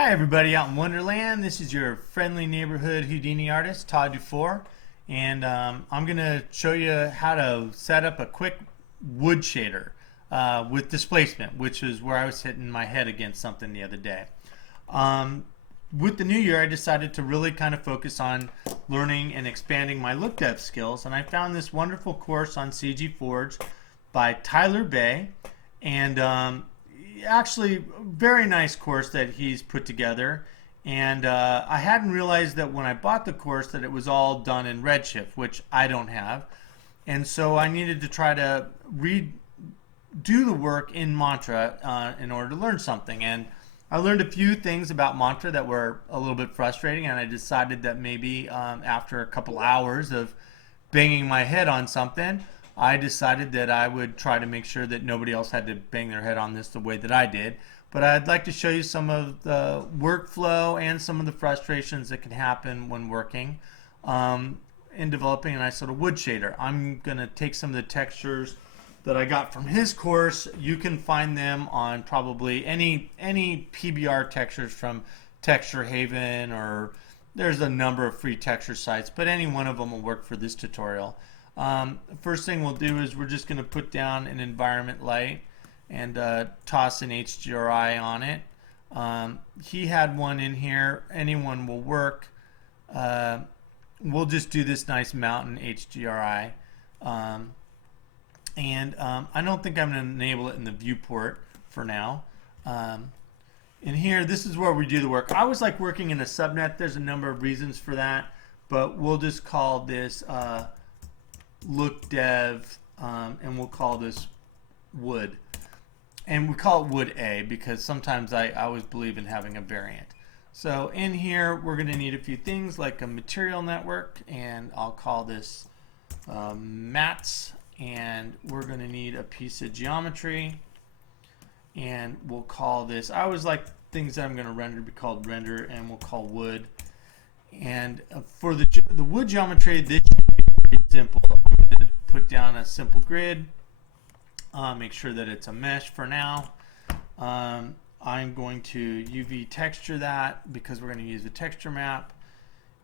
Hi everybody out in Wonderland. This is your friendly neighborhood Houdini artist, Todd Dufour, and I'm going to show you how to set up a quick wood shader with displacement, which is where I was hitting my head against something the other day. With the new year, I decided to really kind of focus on learning and expanding my look dev skills, and I found this wonderful course on CG Forge by Tyler Bay, and actually very nice course that he's put together. And I hadn't realized that when I bought the course that it was all done in Redshift, which I don't have, and so I needed to try to do the work in Mantra in order to learn something. And I learned a few things about Mantra that were a little bit frustrating, and I decided that maybe after a couple hours of banging my head on something, I decided that I would try to make sure that nobody else had to bang their head on this the way that I did. But I'd like to show you some of the workflow and some of the frustrations that can happen when working in developing a nice little wood shader. I'm going to take some of the textures that I got from his course. You can find them on probably any PBR textures from Texture Haven, or there's a number of free texture sites, but any one of them will work for this tutorial. First thing we'll do is we're just going to put down an environment light and toss an HDRI on it. He had one in here. Anyone will work. We'll just do this nice mountain HDRI. I don't think I'm going to enable it in the viewport for now. In here, this is where we do the work. I always like working in a subnet. There's a number of reasons for that, but we'll just call this look dev, and we'll call this wood, and we call it wood A because sometimes I always believe in having a variant. So in here we're going to need a few things like a material network, and I'll call this mats, and we're going to need a piece of geometry, and we'll call this, I always like things that I'm going to render to be called render, and we'll call wood. And for the wood geometry, this should be pretty simple. I'm going to put down a simple grid, make sure that it's a mesh for now. I'm going to UV texture that because we're going to use the texture map,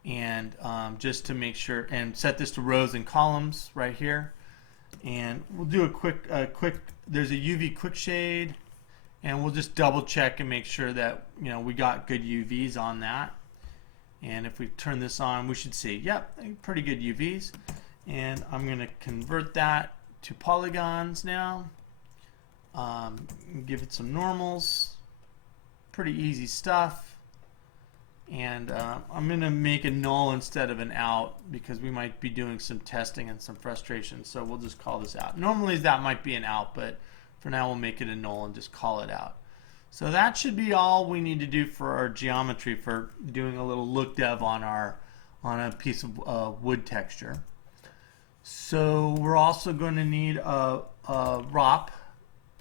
and just to make sure, and set this to rows and columns right here. And we'll do a quick there's a UV quick shade, and we'll just double check and make sure that we got good UVs on that. And if we turn this on, we should see, yep, pretty good UVs. And I'm going to convert that to polygons now. Give it some normals. Pretty easy stuff. And I'm going to make a null instead of an out because we might be doing some testing and some frustration. So we'll just call this out. Normally that might be an out, but for now we'll make it a null and just call it out. So that should be all we need to do for our geometry for doing a little look dev on a piece of wood texture. So we're also going to need a ROP.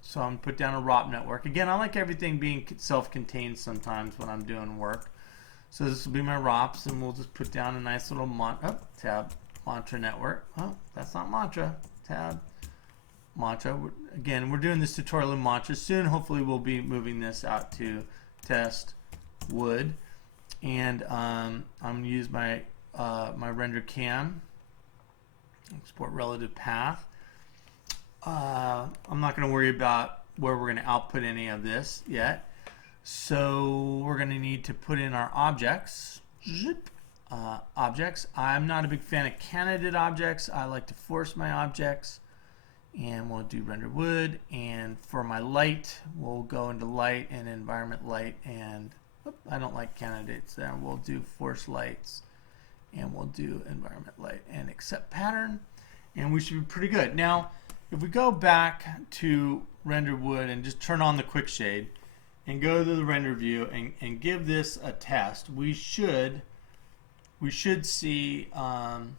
So I'm going to put down a ROP network. Again, I like everything being self-contained sometimes when I'm doing work. So this will be my ROPs, and we'll just put down a nice little tab Mantra network. Oh, that's not Mantra. Tab Mantra. Again, we're doing this tutorial in Mantra. Soon, hopefully, we'll be moving this out to test wood. And I'm going to use my my render cam. Export relative path. I'm not going to worry about where we're going to output any of this yet. So we're going to need to put in our objects. Objects. I'm not a big fan of candidate objects. I like to force my objects. And we'll do render wood. And for my light, we'll go into light and environment light. And I don't like candidates there. We'll do force lights. And we'll do environment light and accept pattern. And we should be pretty good. Now, if we go back to render wood and just turn on the quick shade and go to the render view and give this a test, we should see, hold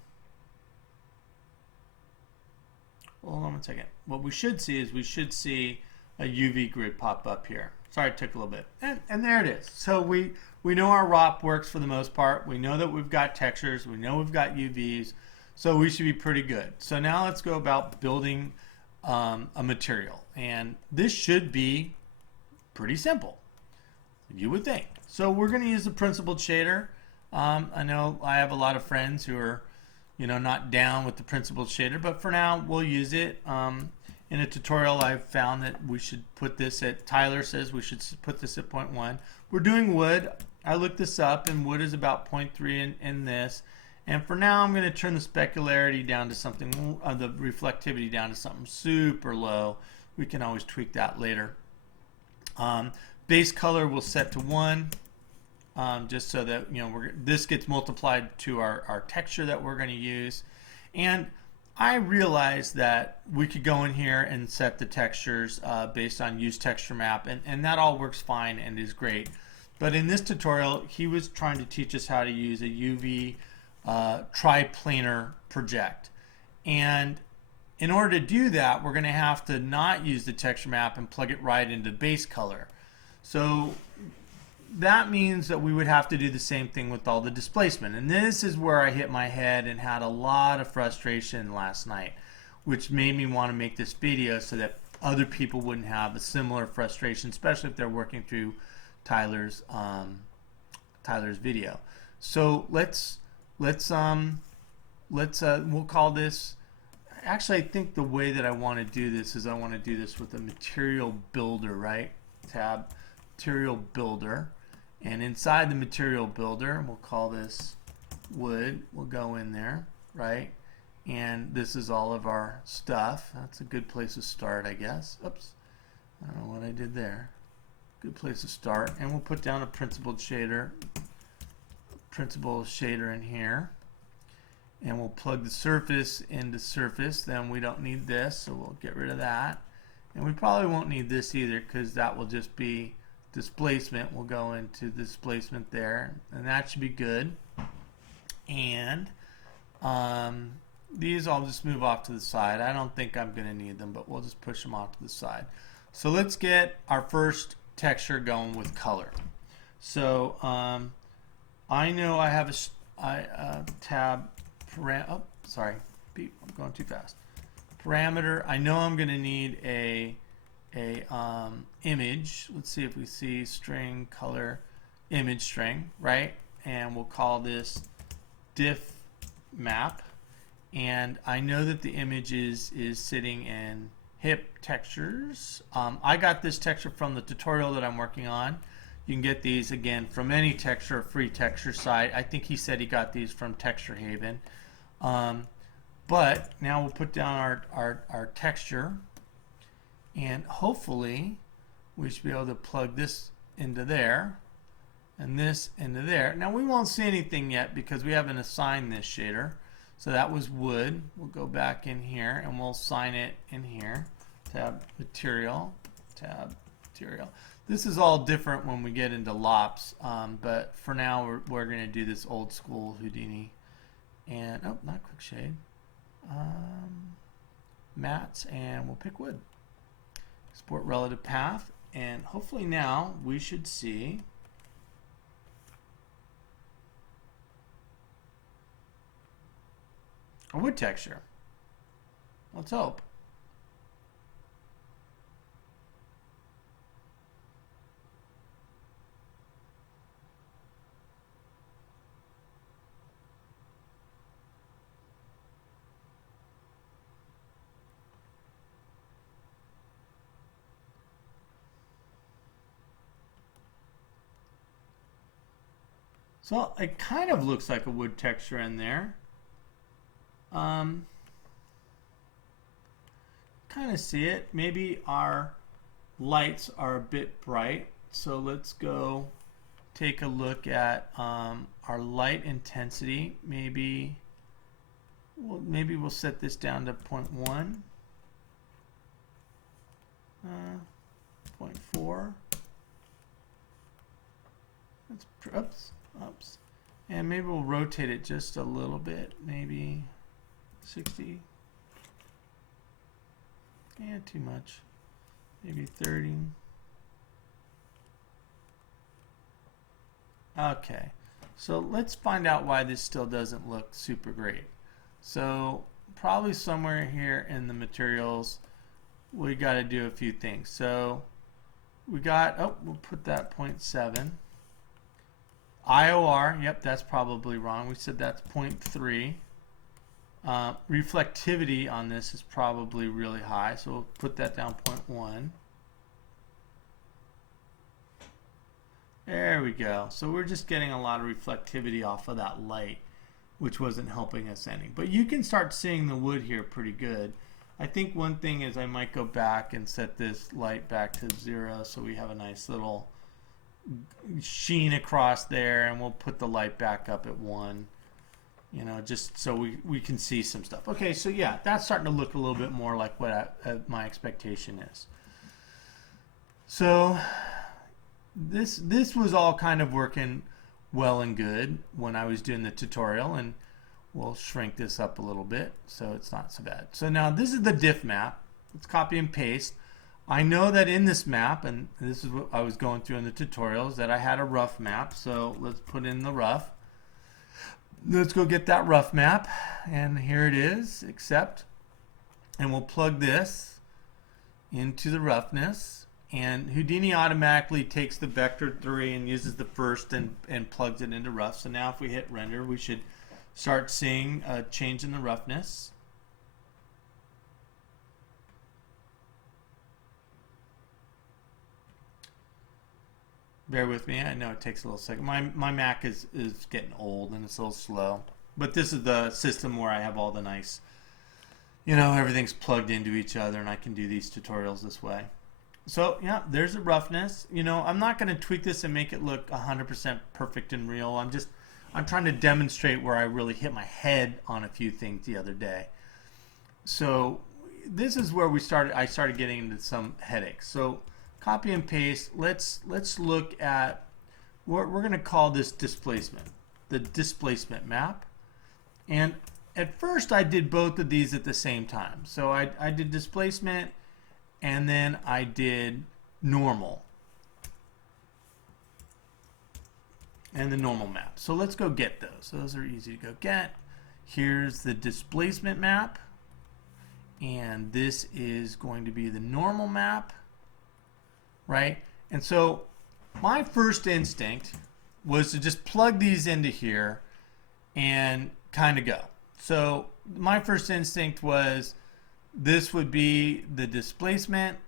on one second. What we should see is we should see a UV grid pop up here. Sorry, it took a little bit. And there it is. So we know our ROP works for the most part. We know that we've got textures. We know we've got UVs. So we should be pretty good. So now let's go about building a material. And this should be pretty simple. You would think. So we're going to use the principled shader. I know I have a lot of friends who are, not down with the principled shader, but for now we'll use it. In a tutorial, I've found that we should put this at, Tyler says we should put this at 0.1. We're doing wood. I looked this up, and wood is about 0.3 in this. And for now, I'm going to turn the specularity down to something, the reflectivity down to something super low. We can always tweak that later. Base color we'll set to 1, just so that this gets multiplied to our texture that we're going to use. And I realized that we could go in here and set the textures based on use texture map, and that all works fine and is great. But in this tutorial, he was trying to teach us how to use a UV triplanar project. And in order to do that, we're going to have to not use the texture map and plug it right into base color. So that means that we would have to do the same thing with all the displacement. And this is where I hit my head and had a lot of frustration last night, which made me want to make this video so that other people wouldn't have a similar frustration, especially if they're working through Tyler's video. So we'll call this, actually I think the way that I want to do this is I want to do this with a material builder, right? Tab material builder, and inside the material builder we'll call this wood. We'll go in there, right? And this is all of our stuff. That's a good place to start, I guess. Oops, I don't know what I did there. Good place to start. And we'll put down a principled shader in here, and we'll plug the surface into surface. Then we don't need this, so we'll get rid of that. And we probably won't need this either, because that will just be displacement. We'll go into displacement there, and that should be good. And these I'll just move off to the side. I don't think I'm going to need them, but we'll just push them off to the side. So let's get our first texture going with color. So I know I have a tab I'm going too fast. Parameter. I know I'm going to need a image. Let's see if we see string color image string, right? And we'll call this diff map. And I know that the image is sitting in hip textures. I got this texture from the tutorial that I'm working on. You can get these again from any texture, free texture site. I think he said he got these from Texture Haven. But now we'll put down our texture, and hopefully we should be able to plug this into there and this into there. Now we won't see anything yet because we haven't assigned this shader. So that was wood. We'll go back in here and we'll assign it in here. Tab material, tab material. This is all different when we get into lops, but for now we're going to do this old school Houdini. And oh, not quick shade. Mats, and we'll pick wood. Export relative path, and hopefully now we should see a wood texture. Let's hope. So it kind of looks like a wood texture in there. Kind of see it. Maybe our lights are a bit bright. So let's go take a look at our light intensity. Maybe we'll set this down to 0.1, 0.4. Oops. And maybe we'll rotate it just a little bit, maybe 60. Yeah, too much. Maybe 30. Okay, so let's find out why this still doesn't look super great. So probably somewhere here in the materials, we got to do a few things. So we got, oh, we'll put that 0.7. IOR, yep, that's probably wrong. We said that's 0.3. Reflectivity on this is probably really high, so we'll put that down 0.1. There we go. So we're just getting a lot of reflectivity off of that light, which wasn't helping us any. But you can start seeing the wood here pretty good. I think one thing is I might go back and set this light back to 0 so we have a nice little sheen across there, and we'll put the light back up at 1. You know, just so we can see some stuff. Okay, so yeah, that's starting to look a little bit more like what my expectation is. So this was all kind of working well and good when I was doing the tutorial, and we'll shrink this up a little bit so it's not so bad. So now this is the diff map. Let's copy and paste. I know that in this map, and this is what I was going through in the tutorials, that I had a rough map, so let's put in the rough. Let's go get that rough map, and here it is, accept, and we'll plug this into the roughness, and Houdini automatically takes the vector 3 and uses the first and plugs it into rough. So now if we hit render, we should start seeing a change in the roughness. Bear with me, I know it takes a little second. My Mac is getting old and it's a little slow. But this is the system where I have all the nice, you know, everything's plugged into each other, and I can do these tutorials this way. So yeah, there's the roughness. You know, I'm not going to tweak this and make it look 100% perfect and real. I'm trying to demonstrate where I really hit my head on a few things the other day. So this is where I started getting into some headaches. So copy and paste. Let's look at what we're going to call this displacement, the displacement map. And at first I did both of these at the same time. So I did displacement, and then I did normal and the normal map. So let's go get those. Those are easy to go get. Here's the displacement map, and this is going to be the normal map. Right? And so my first instinct was to just plug these into here and kind of go. So my first instinct was this would be the displacement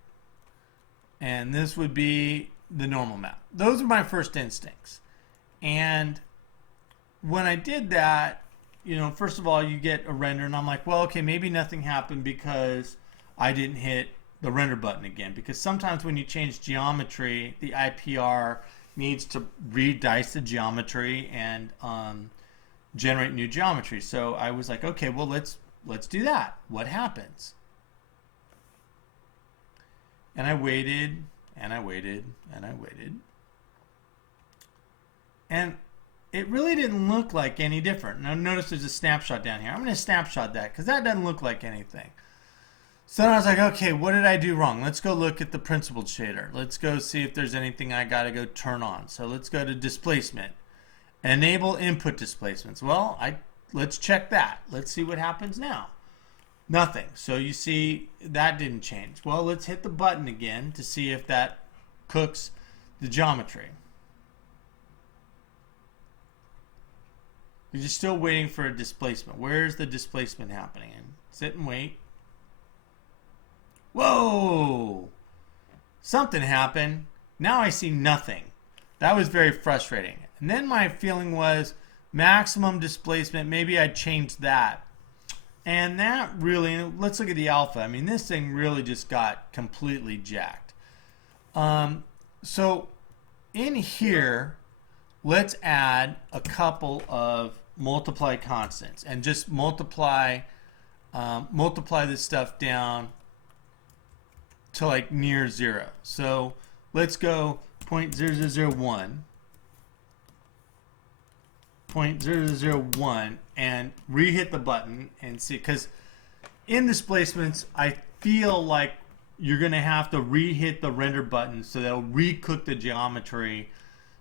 and this would be the normal map. Those are my first instincts. And when I did that, you know, first of all, you get a render, and I'm like, well, okay, maybe nothing happened because I didn't hit the render button again, because sometimes when you change geometry, the IPR needs to redice the geometry and generate new geometry. So I was like, okay, well, let's do that. What happens? And I waited and I waited and I waited, and it really didn't look like any different. Now notice there's a snapshot down here. I'm going to snapshot that because that doesn't look like anything. So then I was like, okay, what did I do wrong? Let's go look at the principled shader. Let's go see if there's anything I got to go turn on. So let's go to displacement. Enable input displacements. Well, let's check that. Let's see what happens now. Nothing. So you see that didn't change. Well, let's hit the button again to see if that cooks the geometry. You're just still waiting for a displacement. Where's the displacement happening? And sit and wait. Whoa! Something happened. Now I see nothing. That was very frustrating. And then my feeling was maximum displacement. Maybe I'd change that. And that really, let's look at the alpha. I mean, this thing really just got completely jacked. So in here, let's add a couple of multiply constants and just multiply this stuff down to like near 0. So let's go 0.0001, 0.0001, and re-hit the button and see, because in displacements I feel like you're going to have to re-hit the render button so that'll re-cook the geometry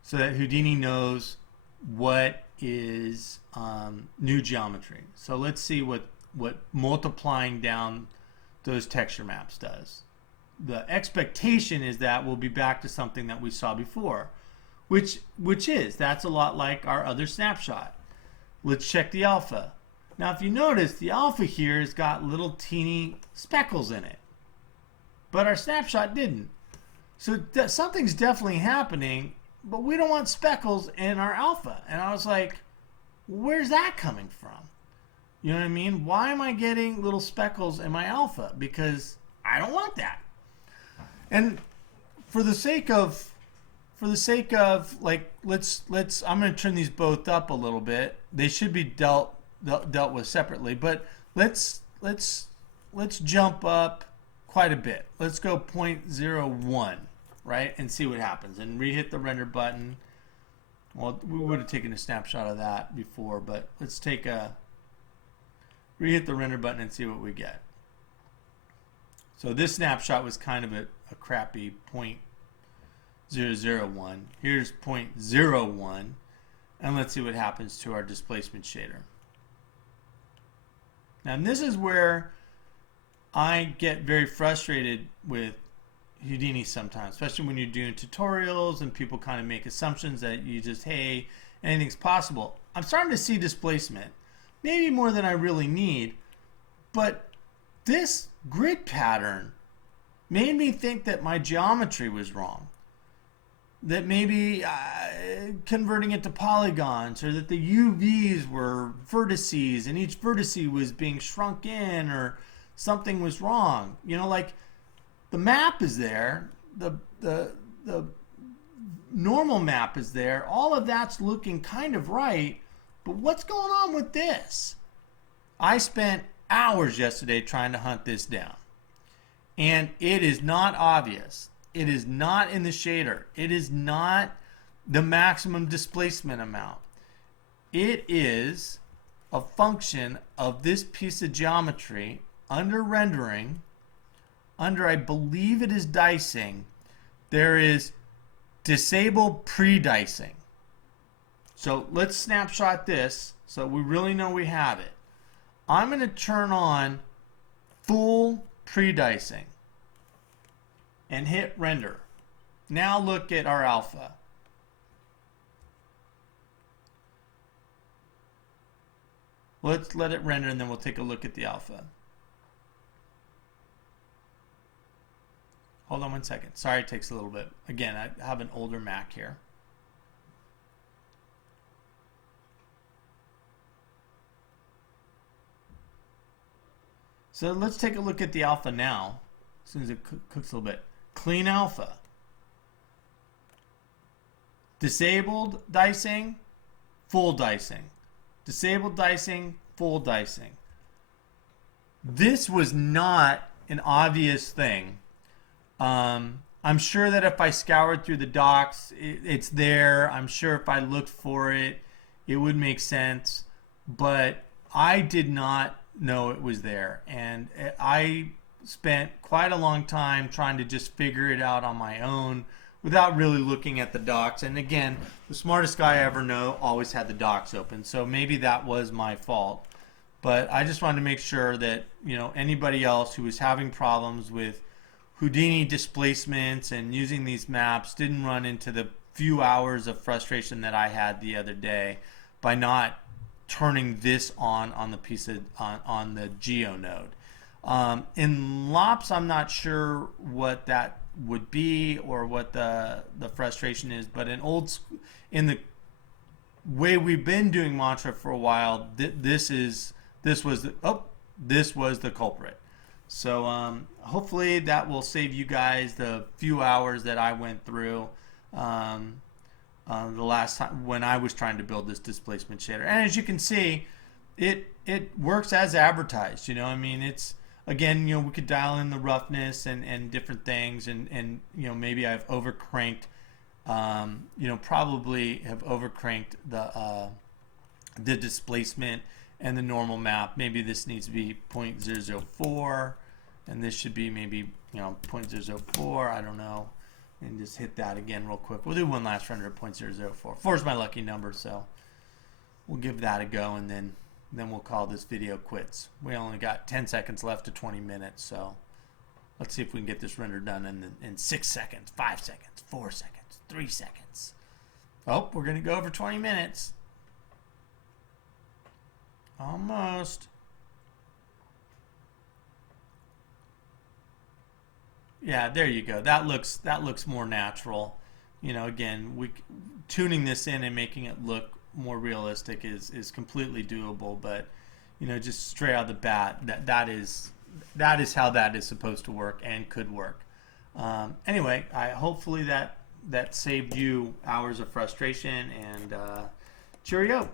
so that Houdini knows what is new geometry. So let's see what multiplying down those texture maps does. the expectation is that we'll be back to something that we saw before, which is, that's a lot like our other snapshot. Let's check the alpha. Now if you notice, the alpha here has got little teeny speckles in it, but our snapshot didn't. So something's definitely happening, but we don't want speckles in our alpha. And I was like, where's that coming from? You know what I mean? Why am I getting little speckles in my alpha? Because I don't want that. And for the sake of like, let's I'm going to turn these both up a little bit. They should be dealt with separately, but let's jump up quite a bit. Let's go 0.01, right, and see what happens, and re-hit the render button. Well, we would have taken a snapshot of that before, but let's re-hit the render button and see what we get. So this snapshot was kind of a crappy 0.001. Here's 0.01, and let's see what happens to our displacement shader. Now this is where I get very frustrated with Houdini sometimes, especially when you're doing tutorials and people kind of make assumptions that you just, hey, anything's possible. I'm starting to see displacement, maybe more than I really need, but this grid pattern made me think that my geometry was wrong, that maybe converting it to polygons, or that the UVs were vertices and each vertice was being shrunk in, or something was wrong. You know, like the map is there, the normal map is there, all of that's looking kind of right, but what's going on with this? I spent hours yesterday trying to hunt this down, and it is not obvious. It is not in the shader. It is not the maximum displacement amount. It is a function of this piece of geometry under rendering, under, I believe it is dicing, there is disable pre-dicing. So let's snapshot this so we really know we have it. I'm going to turn on full pre-dicing and hit render. Now look at our alpha. Let's let it render and then we'll take a look at the alpha. Hold on one second. Sorry it takes a little bit. Again, I have an older Mac here. So let's take a look at the alpha now, as soon as it cooks a little bit. Clean alpha. Disabled dicing, full dicing. Disabled dicing, full dicing. This was not an obvious thing. I'm sure that if I scoured through the docs, it's there. I'm sure if I looked for it, it would make sense. But I did not know it was there. And I spent quite a long time trying to just figure it out on my own without really looking at the docs. And again, the smartest guy I ever know always had the docs open. So maybe that was my fault. But I just wanted to make sure that, you know, anybody else who was having problems with Houdini displacements and using these maps didn't run into the few hours of frustration that I had the other day by not turning this on the piece of on the geo node. In LOPS, I'm not sure what that would be or what the frustration is, but in the way we've been doing Mantra for a while, this was the culprit. So hopefully that will save you guys the few hours that I went through the last time when I was trying to build this displacement shader. And as you can see, it works as advertised. You know, I mean, it's, again, you know, we could dial in the roughness and different things, and you know, maybe I've overcranked, you know, probably have overcranked the displacement and the normal map. Maybe this needs to be 0.004, and this should be maybe, you know, 0.004. I don't know. And just hit that again real quick. We'll do one last render at 0.004. 4 is my lucky number, so we'll give that a go, and then we'll call this video quits. We only got 10 seconds left to 20 minutes, so Let's see if we can get this render done in 6 seconds, 5 seconds, 4 seconds, 3 seconds. Oh, we're going to go over 20 minutes. Almost. Yeah, there you go. That looks more natural. You know, again, tuning this in and making it look more realistic is completely doable. But you know, just straight out of the bat, that is how that is supposed to work and could work. Anyway, hopefully that saved you hours of frustration, and cheerio.